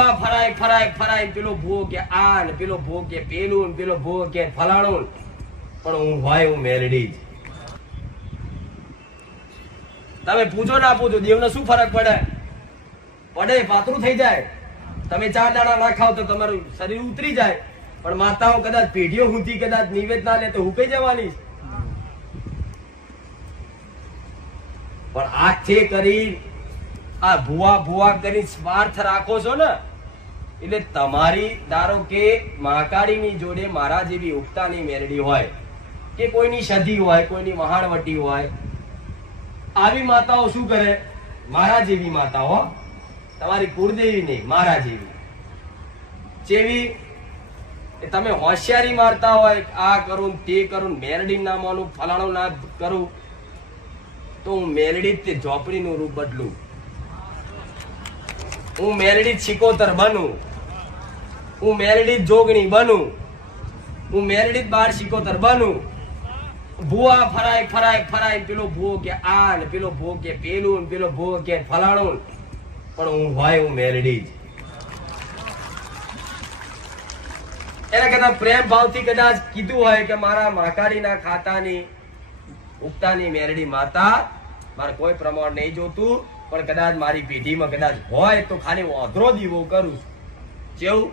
ભૂવા ફરાય ફરાય ફરાય, પેલો ભૂવો કે આ ને પેલો ભૂવો કે પેલું ને પેલો ભૂવો કે ફલાણું, પણ હું હોય હું મેલડી જ. તમે પૂછો ના પૂછો, દેવને શું ફરક પડે? પડે, પાતળું થઈ જાય. તમે 4 દાડા ના ખાવ તો તમારું શરીર ઉતરી જાય, પણ માતાઓ કદાચ પેઢીઓ હુંથી કદાચ નિવેદ ના લે તો હુકાઈ જવાની. પણ આખે કરી આ ભૂવા ભૂવા કરી સ્વાર્થ રાખો છો ને, એટલે તમારી ધારો કે મહાકાળીની જોડે મારા જેવી ઉગતાની મેરડી હોય કે કોઈની સધી હોય, કોઈની મહાણવટી હોય, આવી માતાઓ શું કરે? મારા જેવી માતાઓ, તમારી કુળદેવી નહીં, મારા જેવી જેવી તમે હોશિયારી મારતા હોય, આ કરું તે કરું, મેરડી ના માનું, ફલાણું ના કરું, તો હું મેરડી તે ઝોપડીનું રૂપ બદલું, હું મેરડી શિકોતર બનું, હું મેરડી જોગણી બનું, હું મેરડી બાળ શિકોતર બનું. ભૂવા ફરાય ફરાય ફરાય, પેલો ભૂવો કે આ ને પેલો ભૂવો કે પેલું ને પેલો ભૂવો કે ફલાણું, પણ હું હોય હું મેરડી જ. એના કરતા પ્રેમ ભાવથી કદાચ કીધું હોય કે મારા મહાકાળીના ખાતાની ઉગતાની મેરડી માતા, મારે કોઈ પ્રમાણ નહીં જોતું, પણ કદાચ મારી પેઢીમાં કદાચ હોય તો ખાલી હું અધરો દીવો કરું છું. જેવું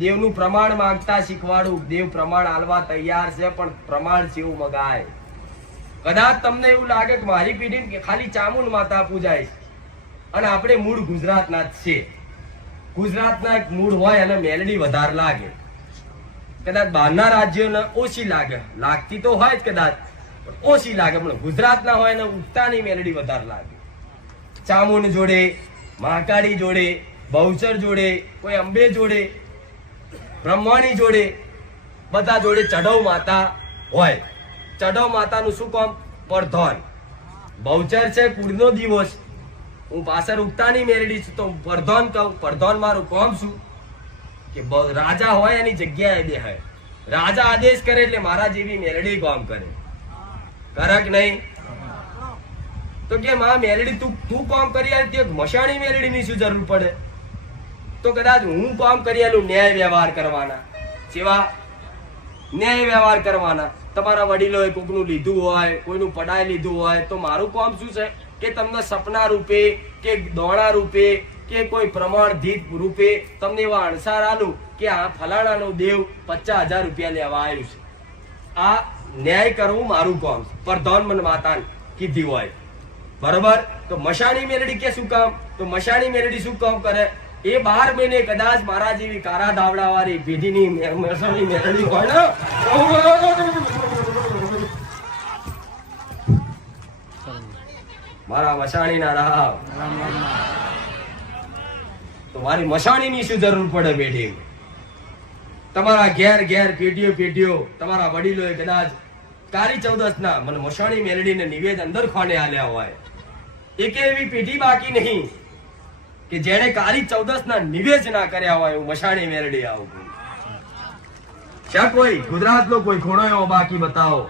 દેવનું પ્રમાણ માંગતા શીખવાડું, દેવ પ્રમાણ આલવા તૈયાર છે, પણ પ્રમાણ જેવું મગાય. કદાચ તમને એવું લાગે કે મારી પેઢી ખાલી ચામુંડ માતા પૂજાય છે, અને આપણે મૂળ ગુજરાતના જ છે. ગુજરાતના એક મૂળ હોય અને મેલડી વધારે લાગે, કદાચ બહારના રાજ્યોને ઓછી લાગે, લાગતી તો હોય જ કદાચ, પણ ઓછી લાગે. પણ ગુજરાતના હોય ને ઉગતાની મેલડી વધારે લાગે. ચામુંડ જોડે, મહાકાળી જોડે, બહુચર જોડે, કોઈ અંબે જોડે, બ્રહ્માણી જોડે, બધા જોડે ચઢવ માતા હોય. ચઢવ માતાનું શું કામ? પરધોન. બહુચર છે કુળનો દિવસ, હું પાછળ ઉગતાની મેરડી છું તો પરધોન કહું. પરધોન મારું કામ શું? કે રાજા હોય એની જગ્યાએ બેહાય. રાજા આદેશ કરે એટલે મારા જેવી મેરડી કામ કરે. કરે કે નહીં? તો કે માં મેરડી તું કામ કરી આલી, મશાણી મેરડી ની શું જરૂર પડે? તો કદાચ હું કામ કરી આલું, ન્યાય વ્યવહાર કરવાના. જેવા ન્યાય વ્યવહાર કરવાના. તમારા વડીલોએ કોકનું લીધું હોય, કોઈનું પડાય લીધું હોય, તો મારું કામ શું છે કે તમને સપના રૂપે કે દોણા રૂપે કે કોઈ પ્રમાણધિત રૂપે તમને એવા અણસાર આલું કે આ ફલાણાનો દેવ 50,000 રૂપિયા લેવા આવ્યું છે. આ ન્યાય કરવું મારું કામ છે. પરધોન મન માતા કીધી હોય, બરોબર? તો મશાણી મેલડી કે શું કામ? તો મશાણી મેલડી શું કામ કરે? એ 12 મહિને કદાચ મારા જેવી કારા ધાવડા વાળી પેઢીની મશાણી મેલડી હોય ને, મારા મશાણી ના રાવ, તો મારી મશાણી ની શું જરૂર પડે પેઢી? તમારા ઘેર ઘેર પેઢીઓ પેઢીઓ તમારા વડીલોએ કદાચ કાળી ચૌદસ ના મને મશાણી મેલડીને નિવેદ અંદર ખોને આલ્યા હોય. એક એવી પેઢી બાકી નહીં કે જેને કાળી ચૌદસ ના નિવેદ ના કર્યા હોય. હું મશાણી મેલડી આવું. શા કોઈ ગુજરાતનો કોઈ ખૂણો એવો બાકી બતાવો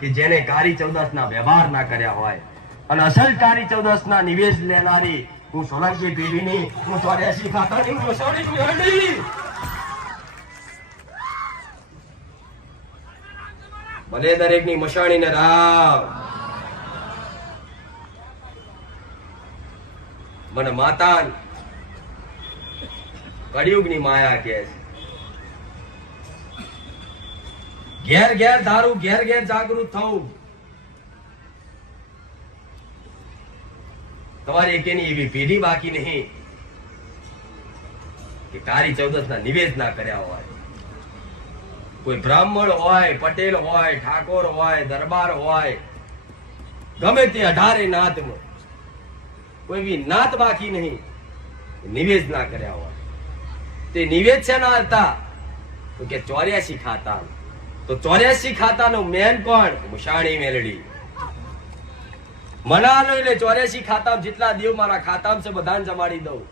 કે જેને કાળી ચૌદસ ના વ્યવહાર ના કર્યા હોય? અને અસલ કાળી ચૌદસ ના નિવેદ લેનારી હું સોલંકી પેઢીની, હું 84 ખાતાની મશાણી મેલડી. ભલે દરેક ની મશાણી ને રાવ, મને માતા કળિયુગ ની માયા કે છે. ઘેર ઘેર ધારું, ઘેર ઘેર જાગૃત થવું. તમારી એકેની એવી પેઢી બાકી નહીં કે કાળી ચૌદસ ના નિવેદ ના કર્યા હોય. કોઈ બ્રાહ્મણ હોય, પટેલ હોય, ઠાકોર હોય, દરબાર હોય, ગમે તે 18 નાતમાં કોઈ એવી નાત બાકી નહીં નિવેદ ના કર્યા હોય. તે નિવેદ છે ના હતા તો કે 84 ખાતા. તો 84 ખાતાનો મેન કોણ? મશાણી મેલડી. મનાલો એટલે 84 ખાતા જેટલા દેવ મારા ખાતામાં છે બધાને જમાડી દઉં.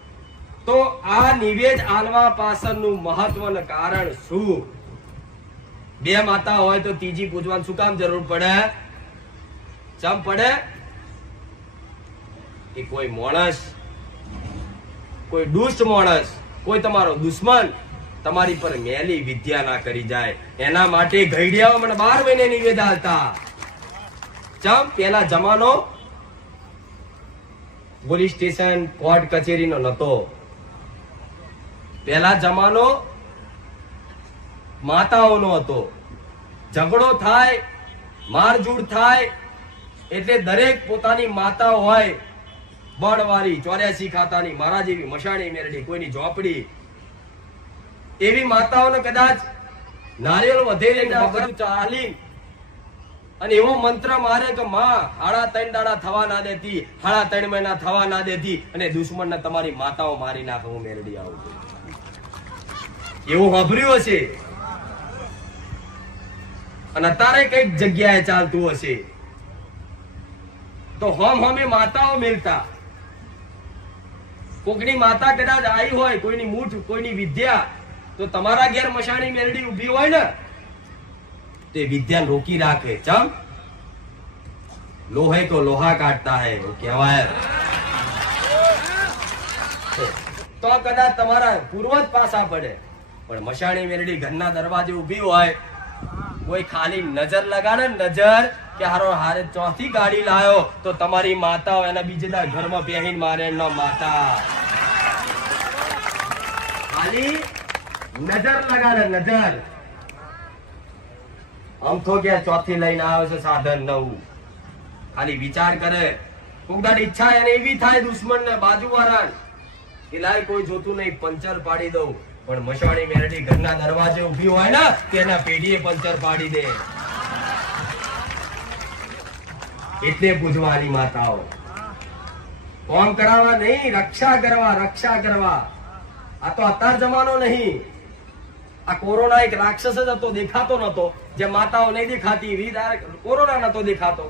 તો આ નિવેદ આલવા પાછળનું મહત્વનું કારણ શું? 2 માતા હોય તો ત્રીજી પૂજવાનું શું કામ જરૂર પડે? ચમ પડે? કે કોઈ માણસ, કોઈ દુષ્ટ માણસ કોઈ તમારો દુશ્મન તમારી પર મેલી વિદ્યા ના કરી જાય એના માટે ઘડિયાઓ મને 12 મહિને નિવેદા હતા. ચમ પેલા જમાનો પોલીસ સ્ટેશન કોર્ટ કચેરીનો નતો. પેલા જમાનો માતાઓનો હતો. ઝઘડો થાય, મારઝૂડ થાય એટલે દરેક પોતાની માતા હોય, બળવાળી 84 ખાતાની, મારા જેવી મશાણી મેરડી, કોઈની ઝોપડી, એવી માતાઓને કદાચ નારિયેળ વધેરીને બધું ચાલી અને એવો મંત્ર મારે કે માં 3.5 દાડા થવા ના દેતી, 3.5 મહિના થવા ના દેતી અને દુશ્મનને તમારી માતાઓ મારી નાખે, હું મેરડી આવું છું. એવું સાંભળ્યું હશે અને અત્યારે કઈક જગ્યાએ ચાલતું હશે. તો હમે માતાઓ મિલતા. કોકની માતા કદાચ આવી હોય, કોઈની મૂઠ, કોઈની વિદ્યા, તો તમારા ઘેર મશાણી મેરડી ઉભી હોય ને તે વિદ્યા રોકી રાખે. ચમ લોહે કો લોહા કાટતા હૈ એવું કહેવાય. તો કદાચ તમારા પૂર્વજ પાસા પડે, પણ મશાણી મેરડી ઘરના દરવાજે ઉભી હોય, કોઈ ખાલી નજર લગાડે, નજર કે હારે ચોથી ગાડી લાયો તો તમારી માતા એના બીજે ઘરમાં બેહીન મારે ન માતા. ખાલી નજર લગાડે, નજર. આમ તો કે ચોથી લઈને આવે છે સાધન નવું. ખાલી વિચાર કરે. કોકદાની ઈચ્છા એને એવી થાય દુશ્મન ને, બાજુવાળા કે લાય કોઈ જોતું નહીં, પંચર પાડી દઉં. પણ મશાણી મેરડી ઘરના દરવાજે ઉભી હોય ને તેના પેઢીએ પંચર પાડી દે. એટલે પૂજવાની માતાઓ કોમ કરાવવા નહીં, રક્ષા કરવા, રક્ષા કરવા. આ તો અત્યાર જમાનો નહીં. આ કોરોના એક રાક્ષસ જ હતો, દેખાતો નતો. જે માતાઓ નહીં દેખાતી એવી કોરોના નતો દેખાતો.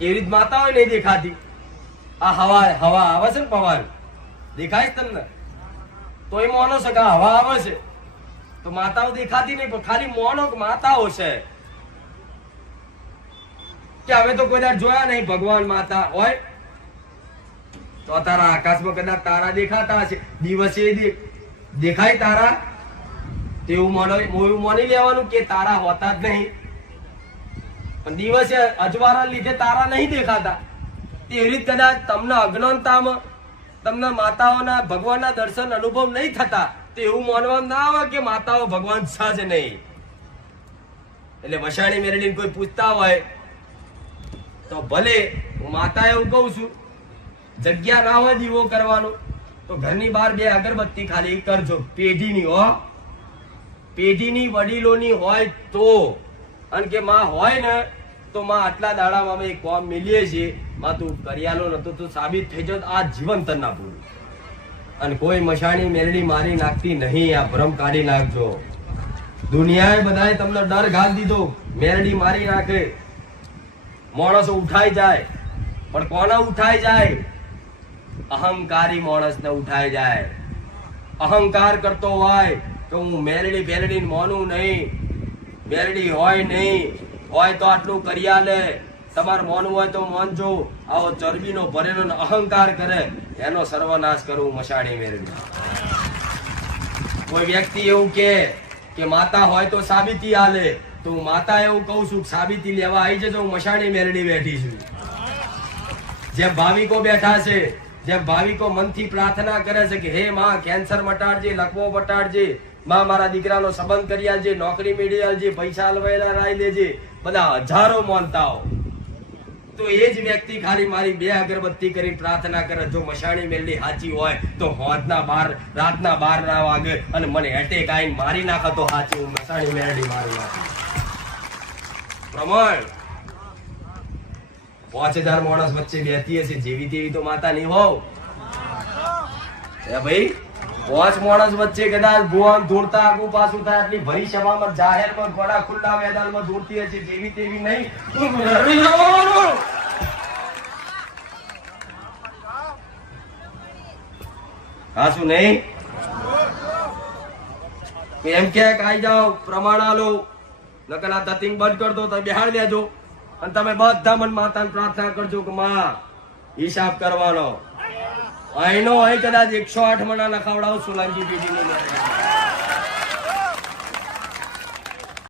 એવી રીત માતાઓ નહીં દેખાતી. આ હવા આવે છે ને, પવન દેખાય તમને તો એ મોનો છે કે હવા આવે છે, તો માતાઓ દેખાતી નહીં, પણ ખાલી મોનો માતાઓ છે. કે હવે તો કોઈ વાર જોયા નહીં ભગવાન માતા હોય તો તારા આકાશમાં કદાચ તારા દેખાતા હશે. દિવસે દેખાય તારા, તેવું માની લેવાનું કે તારા હોતા જ નહીં. પણ દિવસે અજવાળા લીધે તારા નહીં દેખાતા. એવી રીતે કદાચ તમને અજ્ઞાનતામાં તમને માતાઓના ભગવાનના દર્શન અનુભવ નહીં થતા, તો એવું માનવામાં ના આવે કે માતાઓ ભગવાન છે જ નહીં. એટલે મશાણી મેરડી કોઈ પૂછતા હોય તો ભલે હું માતા એવું કઉ છું, જગ્યા ના હોય દીવો કરવાનો તો ઘરની બહાર 2 અગરબત્તી ખાલી કરજો. પેઢીની હો, પેઢીની વડીલોની હોય તો. અને કે માં હોય ને તો માં આટલા દાડામાં અમે કોમ મિલીએ છીએ, માં તું કરિયાલો નતો તો સાબિત થઈ જાવ, આ જીવન તન ના ભૂલું. અને કોઈ મશાણી મેરડી મારી નાખતી નહીં. આ ભ્રમ કાઢી નાખજો. દુનિયાએ બધાએ તમને ડર ઘાલ દીધો, મેરડી મારી નાખે, માણસો ઉઠાઈ જાય. પણ કોને ઉઠાઈ જાય? અહંકારી માણસને ઉઠાઈ જાય. અહંકાર કરતો હોય કે હું મેરડી ફેરડી માનું નહીં, મેરડી હોય નહીં, હોય તો આટલું કર્યા લે, તમારે મોનવું હોય તો મોનજો. આવો ચરબીનો ભરેલો અહંકાર કરે, એનો સર્વનાશ કરવું મશાણી મેરડી. કોઈ વ્યક્તિ એવું કે માતા હોય તો સાબિતી આલે, તો હું માતા એવું કઉ છું સાબિતી લેવા આવી જજો, હું મશાણી મેરડી બેઠી છું. જેમ ભાવિકો બેઠા છે, જેમ ભાવિકો મનથી પ્રાર્થના કરે છે કે હે માં કેન્સર મટાડજે, લકવો મટાડજે, માં મારા દીકરાનો સંબંધ કરી આલજે, નોકરી મેળવી આલજે, પૈસા હલવાયેલા રાઈ દેજે, બધા હજારો માનતાઓ. તો એ જ વ્યક્તિ ખાલી મારી 2 અગરબત્તી કરી પ્રાર્થના કરે, જો મશાણી મેરડી સાચી હોય તો રાતના 12 ના વાગે અને મને એટેક આવીને મારી નાખે તો સાચી, હું મશાણી મેરડી મારી નાખું. પ્રમાણ 5000 માણસ વચ્ચે બેઠી હશે, જેવી તેવી તો માતા નહીં હોવ. ભાઈ 5 માણસ વચ્ચે કદાચ ગોવામ ધૂળતા આગુ પાછું થાય, આટલી ભરી સભામાં જાહેરમાં ઘોડા ખુલ્લા મેદાનમાં ધૂળતી હશે, જેવી તેવી નહીં. હા શું નહીં? એમ કે આઈ જાઓ, પ્રમાણ આલો, નકર આ ધતિંગ બંધ કરી દો, તમે બેહાડ દેજો. અને તમે બધા મન માતાને પ્રાર્થના કરજો કે માં હિસાબ કરવાનો, અહીંનો અહીં કદાચ 108 મણા લખાવડાવો સોલંકી પેઢીની મેરેડી.